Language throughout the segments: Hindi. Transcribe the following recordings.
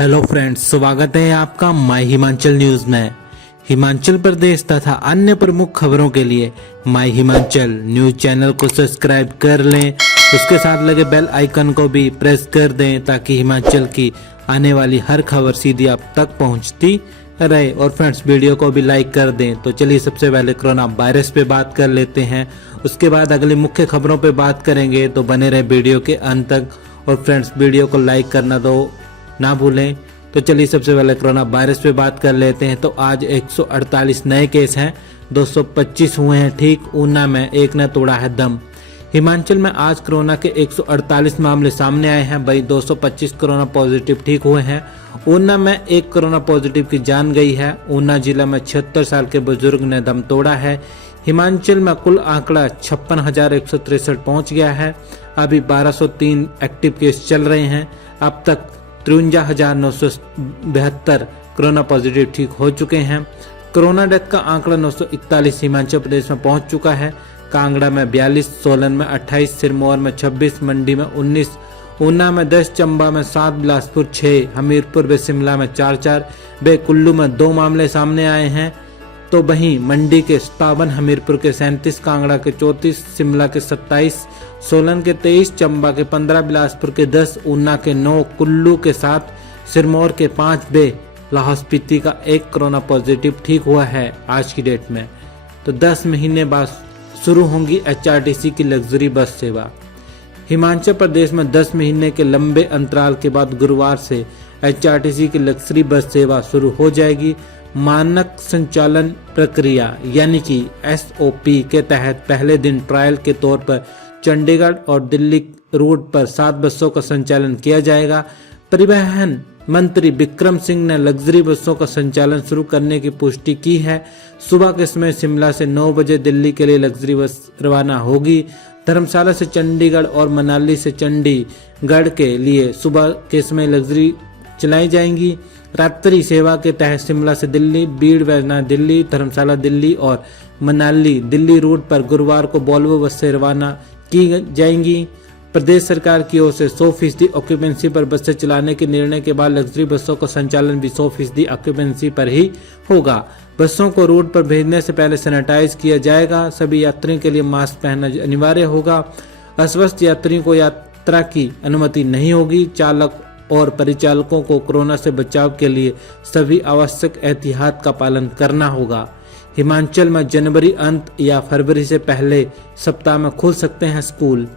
हेलो फ्रेंड्स, स्वागत है आपका माय हिमाचल न्यूज में। हिमाचल प्रदेश तथा अन्य प्रमुख खबरों के लिए माय हिमाचल न्यूज चैनल को सब्सक्राइब कर लें। उसके साथ लगे बेल आइकन को भी प्रेस कर दें ताकि हिमाचल की आने वाली हर खबर सीधी आप तक पहुंचती रहे। और फ्रेंड्स, वीडियो को भी लाइक कर दें। तो चलिए सबसे पहले कोरोना वायरस पे बात कर लेते हैं, उसके बाद अगली मुख्य खबरों पे बात करेंगे। तो बने रहे वीडियो के अंत तक। और फ्रेंड्स, वीडियो को लाइक करना तो ना भूलें। तो चलिए सबसे पहले कोरोना वायरस पे बात कर लेते हैं। तो आज 148 नए केस हैं, 225 हुए हैं ठीक। ऊना में एक ने तोड़ा है दम। हिमाचल में आज कोरोना के 148 मामले सामने आए हैं। वही 225 कोरोना पॉजिटिव ठीक हुए हैं। ऊना में एक कोरोना पॉजिटिव की जान गई है। ऊना जिला में 76 साल के बुजुर्ग ने दम तोड़ा है। हिमाचल में कुल आंकड़ा 56,163 पहुंच गया है। अभी 1203 एक्टिव केस चल रहे हैं। अब तक 53,972 कोरोना पॉजिटिव ठीक हो चुके हैं। कोरोना डेथ का आंकड़ा 941 हिमाचल प्रदेश में पहुंच चुका है। कांगड़ा में 42, सोलन में 28, सिरमौर में 26, मंडी में 19, ऊना में 10, चंबा में 7, बिलासपुर 6, हमीरपुर व शिमला में 4 व कुल्लू में 2 मामले सामने आए हैं। तो वहीं मंडी के 57, हमीरपुर के 37, कांगड़ा के 34, शिमला के 27, सोलन के 23, चंबा के 15, बिलासपुर के 10, ऊना के 9, कुल्लू के 7, सिरमौर के 5 व लाहौल स्पीति का 1 कोरोना पॉजिटिव ठीक हुआ है आज की डेट में। तो 10 महीने बाद शुरू होंगी HRTC की लग्जरी बस सेवा। हिमाचल प्रदेश में 10 महीने के लंबे अंतराल के बाद गुरुवार से HRTC की लग्जरी बस सेवा शुरू हो जाएगी। मानक संचालन प्रक्रिया यानी कि SOP के तहत पहले दिन ट्रायल के तौर पर चंडीगढ़ और दिल्ली रूट पर 7 बसों का संचालन किया जाएगा। परिवहन मंत्री बिक्रम सिंह ने लग्जरी बसों का संचालन शुरू करने की पुष्टि की है। सुबह के समय शिमला से 9 बजे दिल्ली के लिए लग्जरी बस रवाना होगी। धर्मशाला से चंडीगढ़ और मनाली से चंडीगढ़ के लिए सुबह के समय लग्जरी चलाई जाएंगी। रात्रि सेवा के तहत शिमला से दिल्ली, बीड़ वैजनाथ दिल्ली, धर्मशाला दिल्ली और मनाली दिल्ली रूट पर गुरुवार को वोल्वो बस से रवाना की जाएंगी। प्रदेश सरकार की ओर से 100% ऑक्यूपेंसी पर बसें चलाने के निर्णय के बाद लग्जरी बसों का संचालन भी 100% ऑक्यूपेंसी पर ही होगा। बसों को रूट पर भेजने से पहले सैनिटाइज किया जाएगा। सभी यात्रियों के लिए मास्क पहनना अनिवार्य होगा। अस्वस्थ यात्रियों को यात्रा की अनुमति नहीं होगी। चालक और परिचालकों को कोरोना से बचाव के लिए सभी आवश्यक एहतियात का पालन करना होगा। हिमाचल में जनवरी अंत या फरवरी से पहले सप्ताह में खुल सकते हैं स्कूल।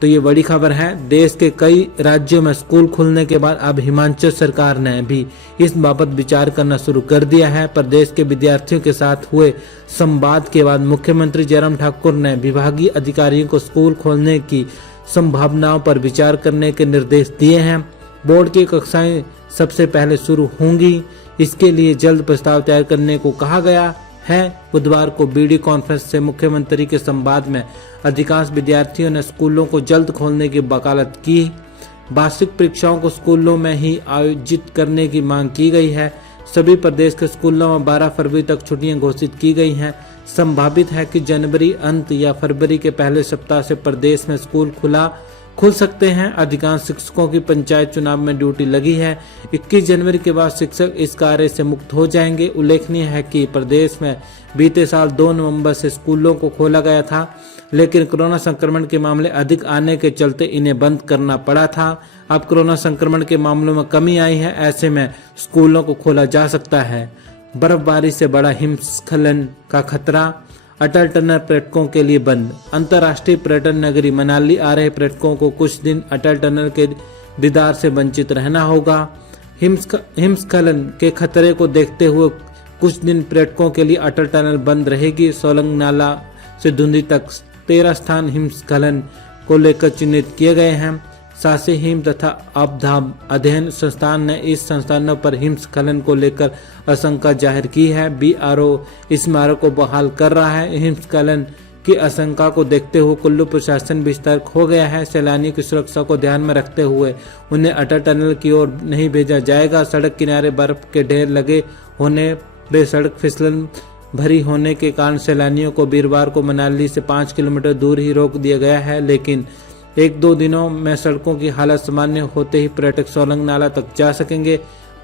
तो ये बड़ी खबर है। देश के कई राज्यों में स्कूल खुलने के बाद अब हिमाचल सरकार ने भी इस बाबत विचार करना शुरू कर दिया है। प्रदेश के विद्यार्थियों के साथ हुए संवाद के बाद मुख्यमंत्री जयराम ठाकुर ने विभागीय अधिकारियों को स्कूल खोलने की संभावनाओं पर विचार करने के निर्देश दिए हैं। बोर्ड की कक्षाएं सबसे पहले शुरू होंगी। इसके लिए जल्द प्रस्ताव तैयार करने को कहा गया है। बुधवार को वीडियो कॉन्फ्रेंस से मुख्यमंत्री के संवाद में अधिकांश विद्यार्थियों ने स्कूलों को जल्द खोलने की वकालत की। वार्षिक परीक्षाओं को स्कूलों में ही आयोजित करने की मांग की गई है। सभी प्रदेश के स्कूलों में 12 फरवरी तक छुट्टियां घोषित की गई हैं। संभावित है कि जनवरी अंत या फरवरी के पहले सप्ताह से प्रदेश में स्कूल खुल सकते हैं। अधिकांश शिक्षकों की पंचायत चुनाव में ड्यूटी लगी है। 21 जनवरी के बाद शिक्षक इस कार्य से मुक्त हो जाएंगे। उल्लेखनीय है कि प्रदेश में बीते साल 2 नवंबर से स्कूलों को खोला गया था, लेकिन कोरोना संक्रमण के मामले अधिक आने के चलते इन्हें बंद करना पड़ा था। अब कोरोना संक्रमण के मामलों में कमी आई है, ऐसे में स्कूलों को खोला जा सकता है। बर्फबारी से बड़ा हिमस्खलन का खतरा। अटल टनल पर्यटकों के लिए बंद। अंतर्राष्ट्रीय पर्यटन नगरी मनाली आ रहे पर्यटकों को कुछ दिन अटल टनल के दीदार से वंचित रहना होगा। हिमस्खलन के खतरे को देखते हुए कुछ दिन पर्यटकों के लिए अटल टनल बंद रहेगी। सोलंग नाला से धुंधी तक 13 स्थान हिमस्खलन को लेकर चिन्हित किए गए हैं। शासी हिम तथा आपदा अध्ययन संस्थान ने इस संस्थानों पर हिमस्खलन को लेकर आशंका जाहिर की है। BRO इस मार्ग को बहाल कर रहा है। हिमस्खलन की आशंका को देखते हुए कुल्लू प्रशासन भी सतर्क हो गया है। सैलानियों की सुरक्षा को ध्यान में रखते हुए उन्हें अटल टनल की ओर नहीं भेजा जाएगा। सड़क किनारे बर्फ के ढेर लगे होने व सड़क फिसलन भरी होने के कारण सैलानियों को वीरवार को मनाली से 5 किलोमीटर दूर ही रोक दिया गया है, लेकिन 1-2 दिनों में सड़कों की हालत सामान्य होते ही पर्यटक सोलंग नाला तक जा सकेंगे।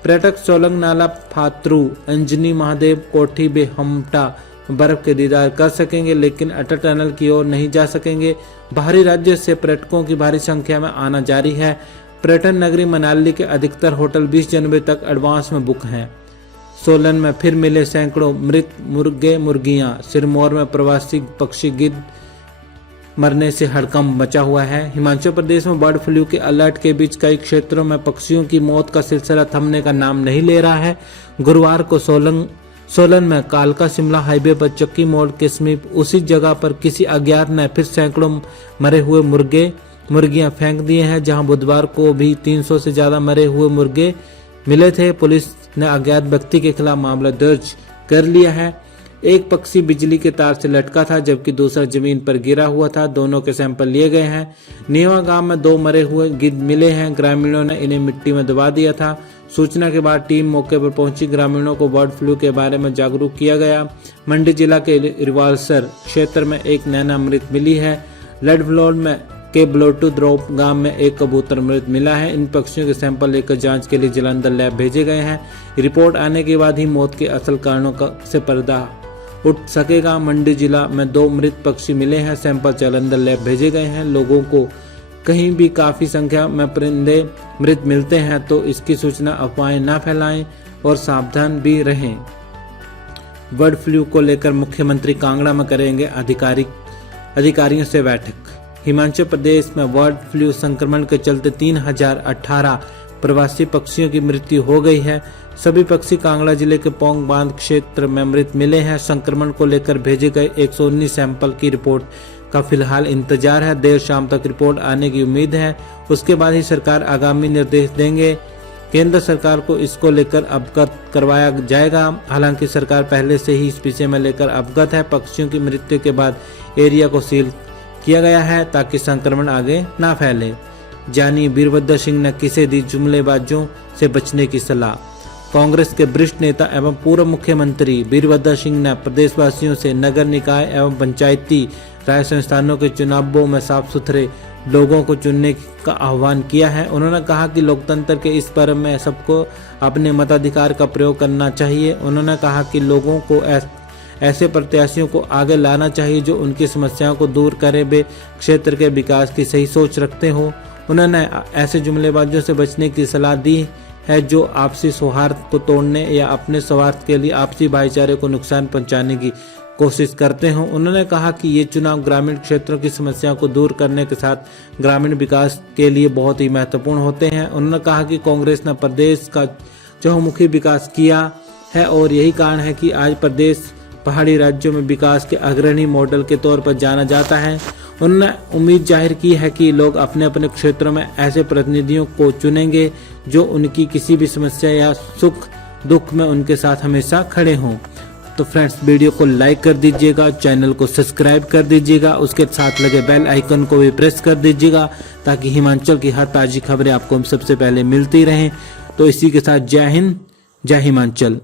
पर्यटक सोलंग नाला, फातरू, अंजनी महादेव, कोठी बेहमटा बर्फ के दीदार कर सकेंगे, लेकिन अटल टनल की ओर नहीं जा सकेंगे। बाहरी राज्य से पर्यटकों की भारी संख्या में आना जारी है। पर्यटन नगरी मनाली के अधिकतर होटल 20 जनवरी तक एडवांस में बुक हैं। सोलन में फिर मिले सैकड़ों मृत मुर्गे मुर्गियां। सिरमौर में प्रवासी पक्षी गिद्ध मरने से हड़कंप मचा हुआ है। हिमाचल प्रदेश में बर्ड फ्लू के अलर्ट के बीच कई क्षेत्रों में पक्षियों की मौत का सिलसिला थमने का नाम नहीं ले रहा है। गुरुवार को सोलन में कालका शिमला हाईवे पर चक्की मोड़ के समीप उसी जगह पर किसी अज्ञात ने फिर सैकड़ों मरे हुए मुर्गियां फेंक दिए हैं, जहां बुधवार को भी 300 से ज्यादा मरे हुए मुर्गे मिले थे। पुलिस ने अज्ञात व्यक्ति के खिलाफ मामला दर्ज कर लिया है। एक पक्षी बिजली के तार से लटका था, जबकि दूसरा जमीन पर गिरा हुआ था। दोनों के सैंपल लिए गए हैं। नीवा गांव में 2 मरे हुए गिद्ध मिले हैं। ग्रामीणों ने इन्हें मिट्टी में दबा दिया था। सूचना के बाद टीम मौके पर पहुंची। ग्रामीणों को बर्ड फ्लू के बारे में जागरूक किया गया। मंडी जिला के रिवालसर क्षेत्र में एक नैना मृत मिली है। लडफ्लोड में के ब्लोटूद्रोप गांव में एक कबूतर मृत मिला है। इन पक्षियों के सैंपल लेकर जांच के लिए जालंधर लैब भेजे गए हैं। रिपोर्ट आने के बाद ही मौत के असल कारणों से पर्दा उठ सकेगा। मंडी जिला में 2 मृत पक्षी मिले हैं। सैंपल जालंधर लैब भेजे गए हैं। लोगों को कहीं भी काफी संख्या में परिंदे मृत मिलते हैं तो इसकी सूचना अफवाहें न फैलाएं और सावधान भी रहें। बर्ड फ्लू को लेकर मुख्यमंत्री कांगड़ा में करेंगे अधिकारियों से बैठक। हिमाचल प्रदेश में बर्ड फ्लू संक्रमण के चलते 3018 प्रवासी पक्षियों की मृत्यु हो गई है। सभी पक्षी कांगड़ा जिले के पोंग बांध क्षेत्र में मृत मिले हैं। संक्रमण को लेकर भेजे गए 119 सैंपल की रिपोर्ट का फिलहाल इंतजार है। देर शाम तक रिपोर्ट आने की उम्मीद है। उसके बाद ही सरकार आगामी निर्देश देंगे। केंद्र सरकार को इसको लेकर अवगत करवाया जाएगा। हालांकि सरकार पहले से ही इस विषय में लेकर अवगत है। पक्षियों की मृत्यु के बाद एरिया को सील किया गया है ताकि संक्रमण आगे ना फैले। जानिए वीरभद्र सिंह ने किसे दी जुमलेबाजों से बचने की सलाह। कांग्रेस के वरिष्ठ नेता एवं पूर्व मुख्यमंत्री वीरभद्र सिंह ने प्रदेशवासियों से नगर निकाय एवं पंचायती राज संस्थानों के चुनावों में साफ सुथरे लोगों को चुनने का आह्वान किया है। उन्होंने कहा कि लोकतंत्र के इस पर्व में सबको अपने मताधिकार का प्रयोग करना चाहिए। उन्होंने कहा कि लोगों को ऐसे प्रत्याशियों को आगे लाना चाहिए जो उनकी समस्याओं को दूर करे, वे क्षेत्र के विकास की सही सोच रखते हो। उन्होंने ऐसे जुमलेबाजों से बचने की सलाह दी है जो आपसी सौहार्द को तोड़ने या अपने स्वार्थ के लिए आपसी भाईचारे को नुकसान पहुंचाने की कोशिश करते हो। उन्होंने कहा कि ये चुनाव ग्रामीण क्षेत्रों की समस्याओं को दूर करने के साथ ग्रामीण विकास के लिए बहुत ही महत्वपूर्ण होते हैं। उन्होंने कहा कि कांग्रेस ने प्रदेश का चहुमुखी विकास किया है और यही कारण है कि आज प्रदेश पहाड़ी राज्यों में विकास के अग्रणी मॉडल के तौर पर जाना जाता है। उन्होंने उम्मीद जाहिर की है कि लोग अपने अपने क्षेत्रों में ऐसे प्रतिनिधियों को चुनेंगे जो उनकी किसी भी समस्या या सुख दुख में उनके साथ हमेशा खड़े हों। तो फ्रेंड्स, वीडियो को लाइक कर दीजिएगा, चैनल को सब्सक्राइब कर दीजिएगा, उसके साथ लगे बेल आइकन को भी प्रेस कर दीजिएगा ताकि हिमाचल की हर ताज़ी खबरें आपको सबसे पहले मिलती रहें। तो इसी के साथ जय हिंद, जय हिमाचल।